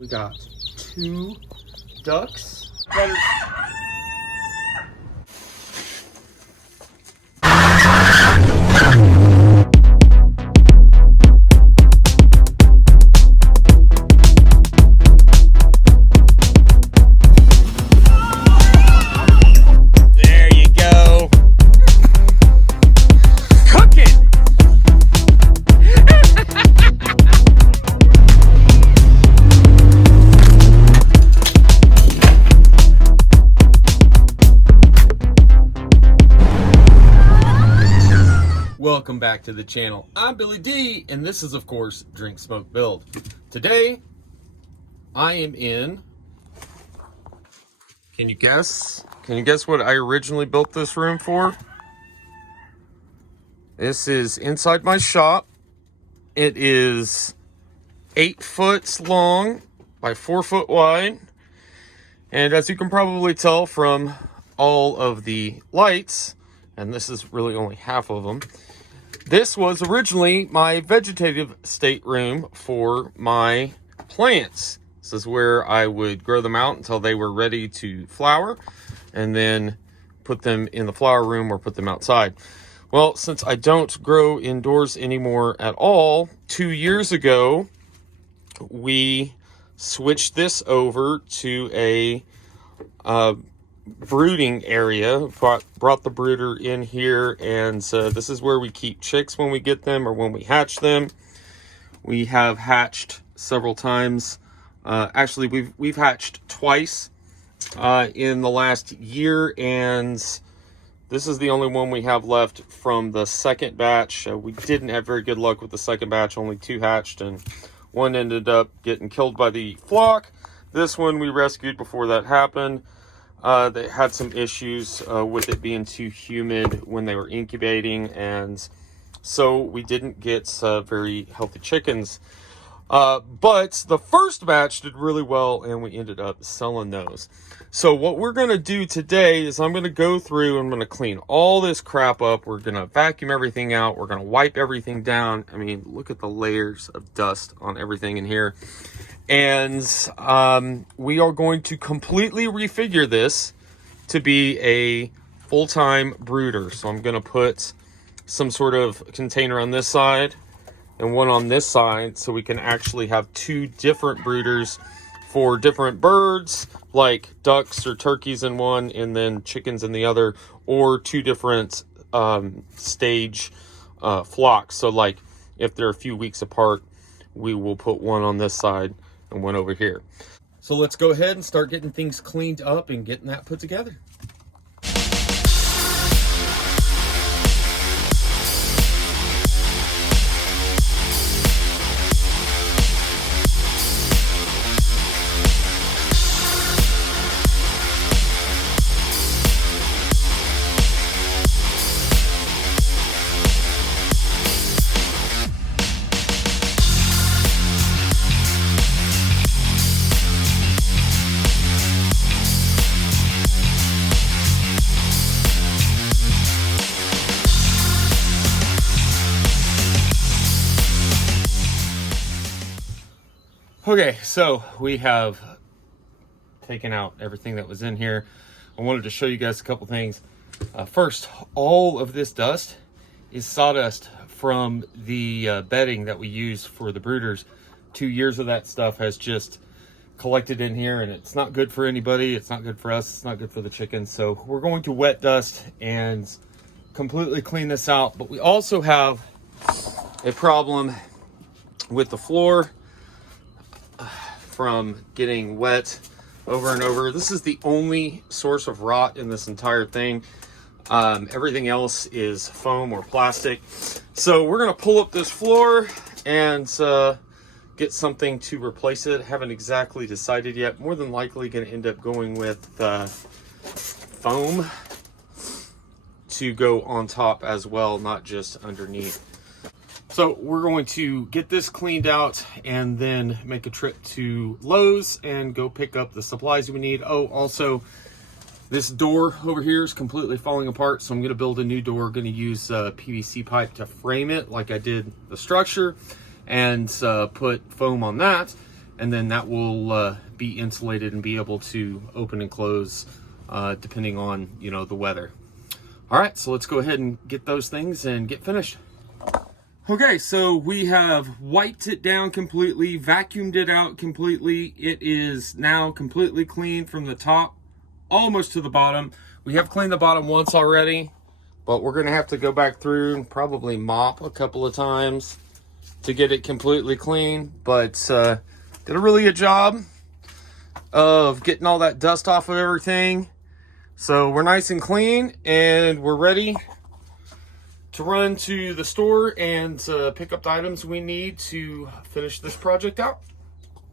We got 2 ducks. There you go. Cooking. Welcome back to the channel. I'm Billy D, and this is, of course, Drink, Smoke, Build. Today, I am in... Can you guess? Can you guess what I originally built this room for? This is inside my shop. It is 8 foot long by 4 foot wide. And as you can probably tell from all of the lights, and this is really only half of them, this was originally my vegetative state room for my plants. This is where I would grow them out until they were ready to flower and then put them in the flower room or put them outside. Well, since I don't grow indoors anymore at all, 2 years ago, we switched this over to a brooding area. Brought the brooder in here, and this is where we keep chicks when we get them or when we hatch them. We have hatched several times. Actually, we've hatched twice in the last year, and this is the only one we have left from the second batch. We didn't have very good luck with the second batch. Only 2 hatched, and one ended up getting killed by the flock. This one we rescued before that happened. They had some issues with it being too humid when they were incubating, and so we didn't get very healthy chickens. But the first batch did really well, and we ended up selling those. So what we're going to do today is I'm going to go through, I'm going to clean all this crap up. We're going to vacuum everything out. We're going to wipe everything down. I mean, look at the layers of dust on everything in here. And we are going to completely refigure this to be a full-time brooder. So I'm going to put some sort of container on this side and one on this side, so we can actually have 2 different brooders for different birds, like ducks or turkeys in one, and then chickens in the other, or 2 different stage flocks. So like if they're a few weeks apart, we will put one on this side and one over here. So let's go ahead and start getting things cleaned up and getting that put together. Okay, so we have taken out everything that was in here. I wanted to show you guys a couple things. First, all of this dust is sawdust from the bedding that we use for the brooders. 2 years of that stuff has just collected in here, and it's not good for anybody. It's not good for us. It's not good for the chickens. So we're going to wet dust and completely clean this out. But we also have a problem with the floor from getting wet over and over. This is the only source of rot in this entire thing. Everything else is foam or plastic. So we're gonna pull up this floor and get something to replace it. Haven't exactly decided yet. More than likely gonna end up going with foam to go on top as well, not just underneath. So we're going to get this cleaned out and then make a trip to Lowe's and go pick up the supplies we need. Oh, also, this door over here is completely falling apart, so I'm going to build a new door. Going to use PVC pipe to frame it like I did the structure, and put foam on that. and then that will be insulated and be able to open and close depending on, you know, the weather. All right, so let's go ahead and get those things and get finished. Okay, so we have wiped it down completely, vacuumed it out completely. It is now completely clean from the top almost to the bottom. We have cleaned the bottom once already, but we're gonna have to go back through and probably mop a couple of times to get it completely clean. But did a really good job of getting all that dust off of everything. So we're nice and clean, and we're ready to run to the store and pick up the items we need to finish this project out.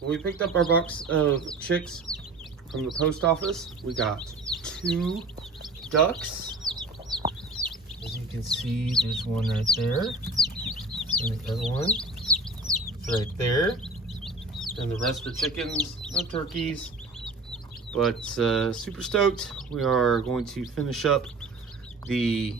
We picked up our box of chicks from the post office. We got 2 ducks. As you can see, there's one right there, and the other one is right there. And the rest are chickens, no turkeys. But super stoked. We are going to finish up the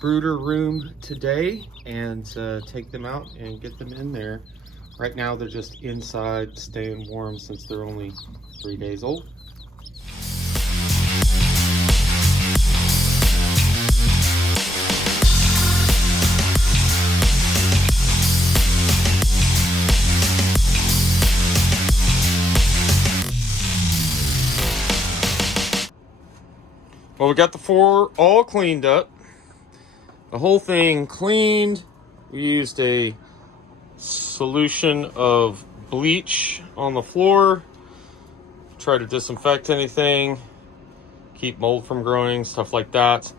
brooder room today and take them out and get them in there. Right now they're just inside staying warm since they're only 3 days old. Well, we got the 4 all cleaned up. The whole thing cleaned. We used a solution of bleach on the floor. Try to disinfect anything, keep mold from growing, stuff like that.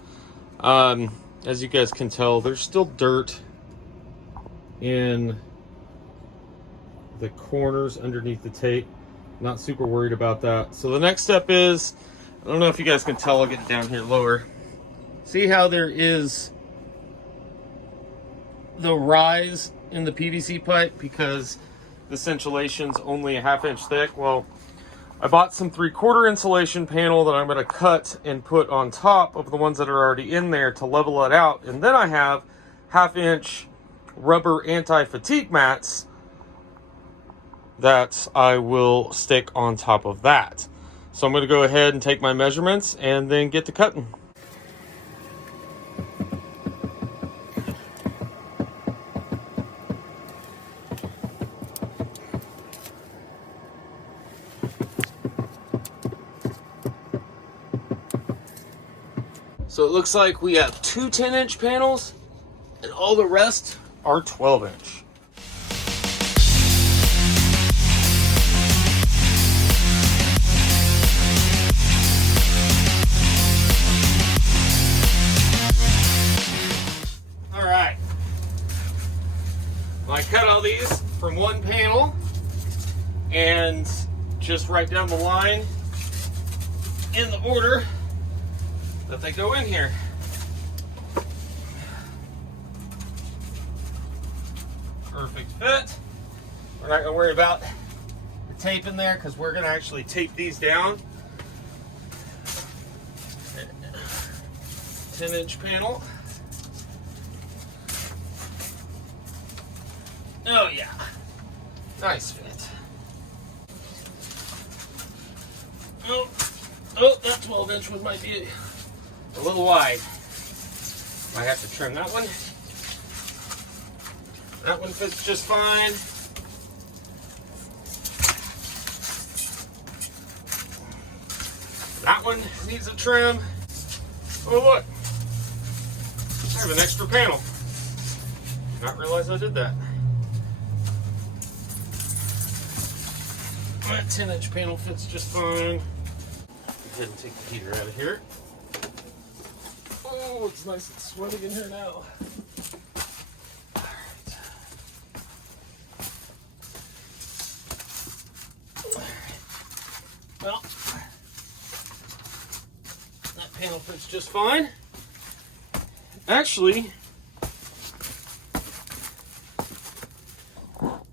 As you guys can tell, there's still dirt in the corners underneath the tape. Not super worried about that. So the next step is, I don't know if you guys can tell, I'll get down here lower. See how there is the rise in the PVC pipe because this insulation's only a 1/2 inch thick? Well, I bought some 3/4 insulation panel that I'm going to cut and put on top of the ones that are already in there to level it out. And then I have 1/2 inch rubber anti-fatigue mats that I will stick on top of that. So I'm going to go ahead and take my measurements and then get to cutting. So it looks like we have 2 10-inch panels and all the rest are 12-inch. I cut all these from one panel and just write down the line in the order that they go in here. Perfect fit. We're not going to worry about the tape in there because we're going to actually tape these down. 10-inch panel. Oh yeah, nice fit. Oh, that 12-inch one might be a little wide. Might have to trim that one. That one fits just fine. That one needs a trim. Oh look, I have an extra panel. Did not realize I did that. That 10-inch panel fits just fine. Go ahead and take the heater out of here. Oh, it's nice and sweaty in here now. Well, that panel fits just fine. Actually,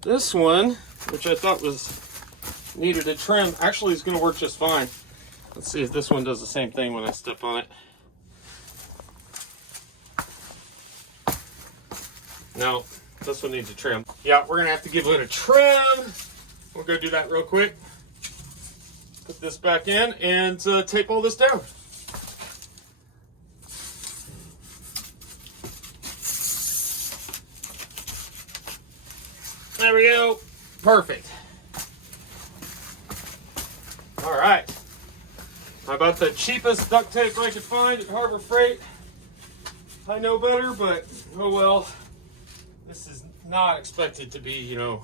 this one, which I thought was needed a trim, actually is going to work just fine. Let's see if this one does the same thing when I step on it. No, this one needs a trim. Yeah, we're going to have to give it a trim We'll go do that real quick. Put this back in and tape all this down. There we go. Perfect. All right. How about the cheapest duct tape I could find at Harbor Freight? I know better, but oh well. This is not expected to be, you know,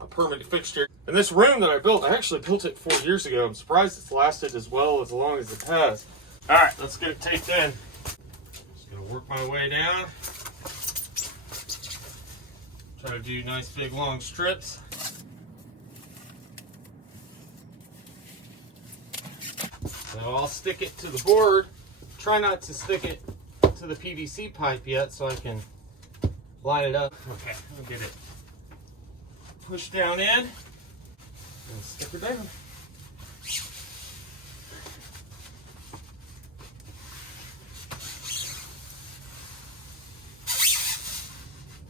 a permanent fixture. And this room that I built, I actually built it 4 years ago. I'm surprised it's lasted as long as it has. All right, let's get it taped in. Just gonna work my way down. Try to do nice big long strips. So I'll stick it to the board. Try not to stick it to the PVC pipe yet so I can line it up. Okay, I'll get it pushed down in and stick it down.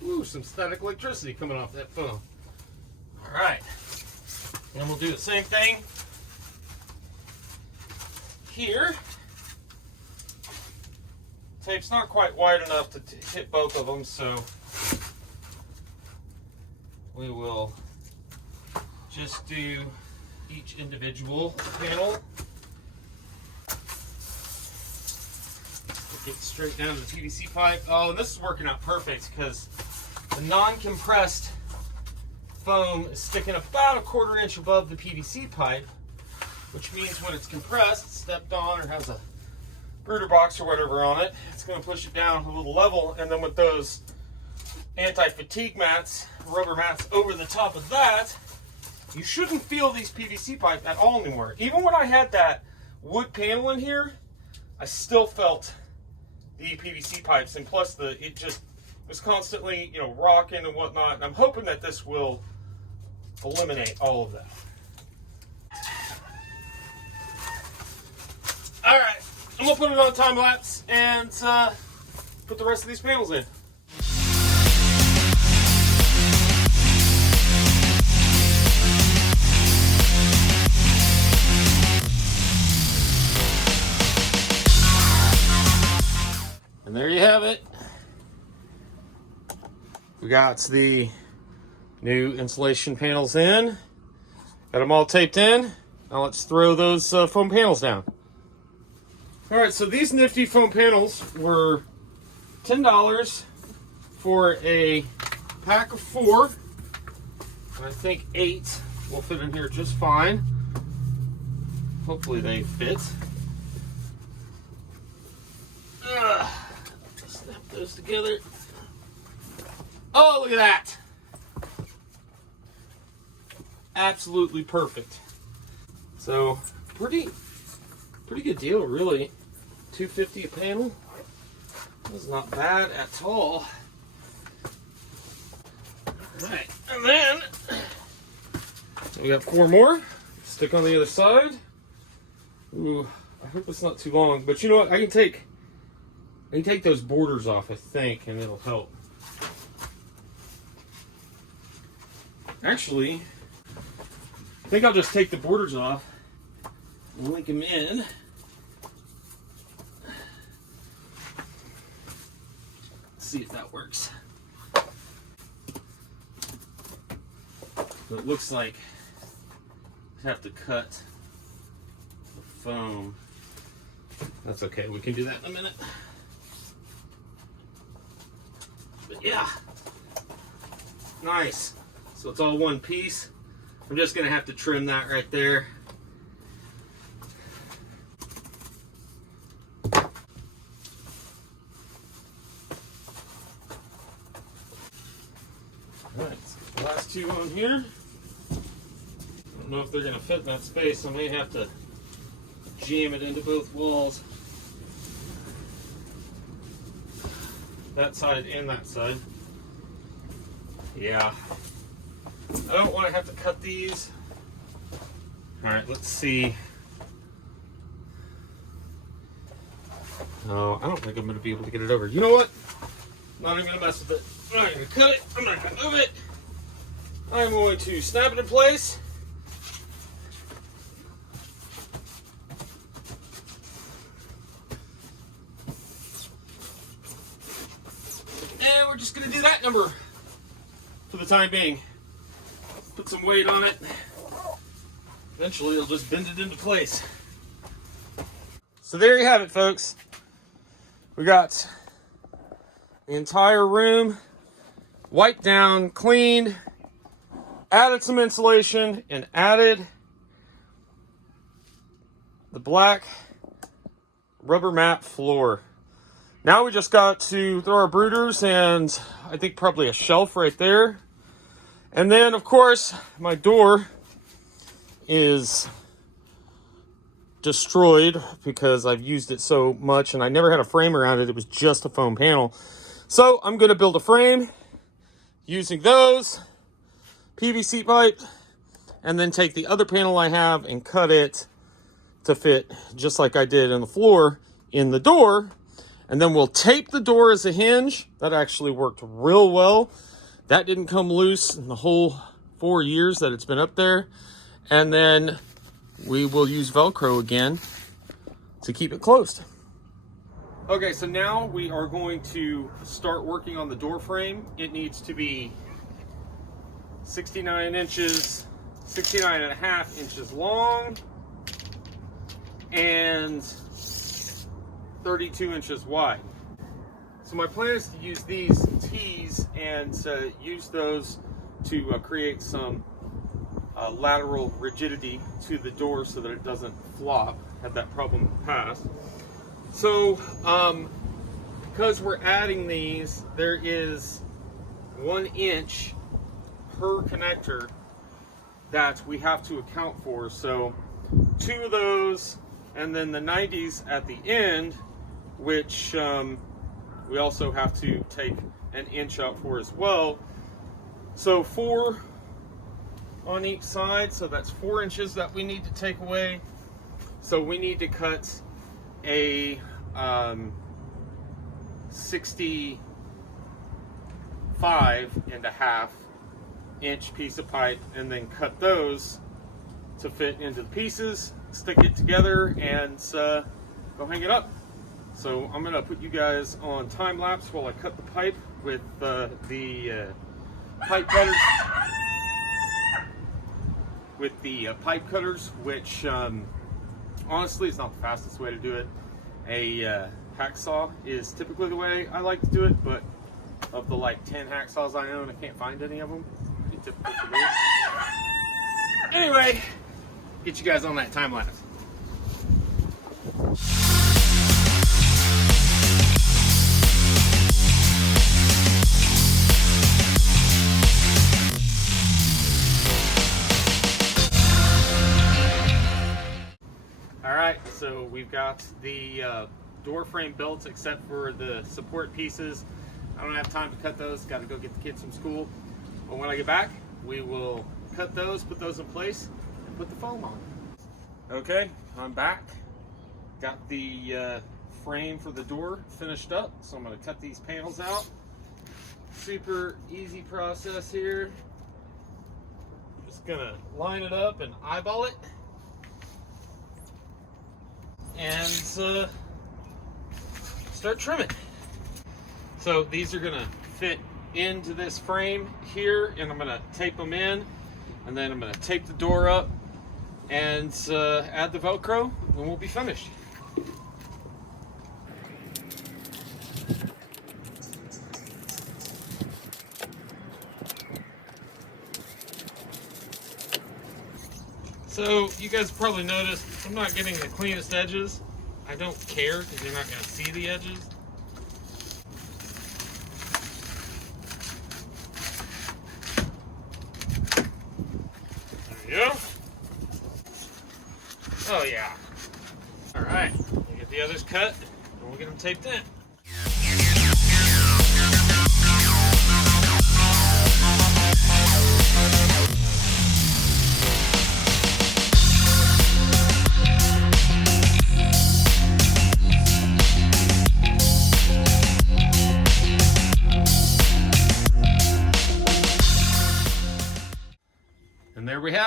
Ooh, some static electricity coming off that phone. All right, and we'll do the same thing here. Tape's not quite wide enough to hit both of them, so we will just do each individual panel. Get straight down to the PVC pipe. Oh, and this is working out perfect because the non-compressed foam is sticking about 1/4 inch above the PVC pipe, which means when it's compressed, stepped on, or has a brooder box or whatever on it, it's going to push it down a little level. And then with those anti-fatigue mats, rubber mats over the top of that, you shouldn't feel these PVC pipe at all anymore. Even when I had that wood panel in here, I still felt the PVC pipes, and plus it just was constantly, you know, rocking and whatnot. And I'm hoping that this will eliminate all of that. All right, I'm gonna put it on time lapse and put the rest of these panels in. And there you have it. We got the new insulation panels in. Got them all taped in. Now let's throw those foam panels down. All right, so these nifty foam panels were $10 for a pack of 4. And I think 8 will fit in here just fine. Hopefully they fit. Snap those together. Oh, look at that. Absolutely perfect. So pretty good deal, really. $2.50 a panel. That's not bad at all. All right, and then we got 4 more. Stick on the other side. Ooh, I hope it's not too long, but you know what? I can take those borders off, I think, and it'll help. Actually, I think I'll just take the borders off and link them in. Let's see if that works. So it looks like I have to cut the foam. That's okay, we can do that in a minute. But yeah, nice. So it's all one piece. I'm just gonna have to trim that right there. Alright, so the last 2 on here. I don't know if they're gonna fit in that space, so I may have to jam it into both walls. That side and that side. Yeah. I don't want to have to cut these. Alright, let's see. No, I don't think I'm going to be able to get it over. You know what? I'm not even going to mess with it. I'm not going to cut it. I'm not going to move it. I'm going to snap it in place. And we're just going to do that number for the time being. Put some weight on it. Eventually it'll just bend it into place. So there you have it, folks. We got the entire room wiped down, cleaned, added some insulation, and added the black rubber mat floor. Now we just got to throw our brooders and I think probably a shelf right there. And then, of course, my door is destroyed because I've used it so much and I never had a frame around it. It was just a foam panel. So I'm going to build a frame using those PVC pipe and then take the other panel I have and cut it to fit just like I did in the floor in the door. And then we'll tape the door as a hinge. That actually worked real well. That didn't come loose in the whole 4 years that it's been up there. And then we will use Velcro again to keep it closed. Okay, so now we are going to start working on the door frame. It needs to be 69 inches, 69 and a half inches long, and 32 inches wide. So my plan is to use these T's and use those to create some lateral rigidity to the door so that it doesn't flop. Had that problem in the past. So because we're adding these, there is 1 inch per connector that we have to account for. So 2 of those, and then the 90s at the end, which we also have to take an inch out for as well. So 4 on each side, so that's 4 inches that we need to take away. So we need to cut a 65.5 inch piece of pipe and then cut those to fit into the pieces, stick it together, and go hang it up. So I'm gonna put you guys on time lapse while I cut the pipe with the pipe cutters. With the pipe cutters, which honestly is not the fastest way to do it. A hacksaw is typically the way I like to do it, but of the like 10 hacksaws I own, I can't find any of them. Pretty typical for me. Anyway, get you guys on that time lapse. Alright, so we've got the door frame built except for the support pieces. I don't have time to cut those, got to go get the kids from school. But when I get back, we will cut those, put those in place, and put the foam on. Okay, I'm back. Got the frame for the door finished up, so I'm going to cut these panels out. Super easy process here. Just going to line it up and eyeball it. And start trimming. So these are gonna fit into this frame here, and I'm gonna tape them in, and then I'm gonna tape the door up and add the Velcro, and we'll be finished. So you guys probably noticed I'm not getting the cleanest edges. I don't care because you're not going to see the edges. There you go. Oh yeah. Alright, we'll get the others cut and we'll get them taped in.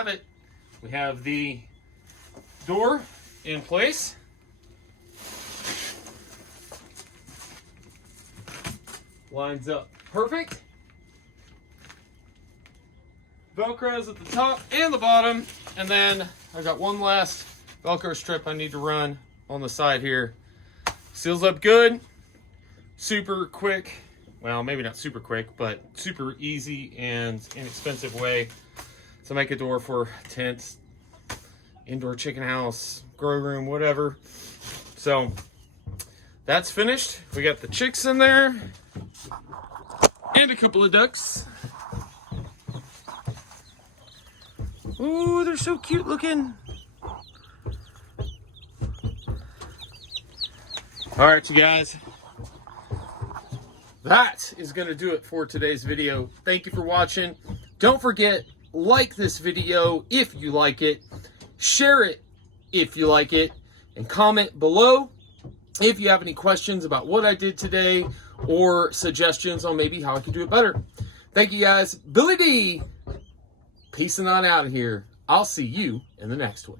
have it. We have the door in place. Lines up perfect. Velcro's at the top and the bottom. And then I got one last Velcro strip I need to run on the side here. Seals up good. Super quick. Well, maybe not super quick, but super easy and inexpensive way to make a door for tents, indoor chicken house, grow room, whatever. So that's finished. We got the chicks in there and a couple of ducks. Ooh, they're so cute looking. All right, you guys. That is going to do it for today's video. Thank you for watching. Don't forget, like this video if you like it, share it if you like it, and comment below if you have any questions about what I did today or suggestions on maybe how I could do it better. Thank you guys. Billy D, peacing on out of here. I'll see you in the next one.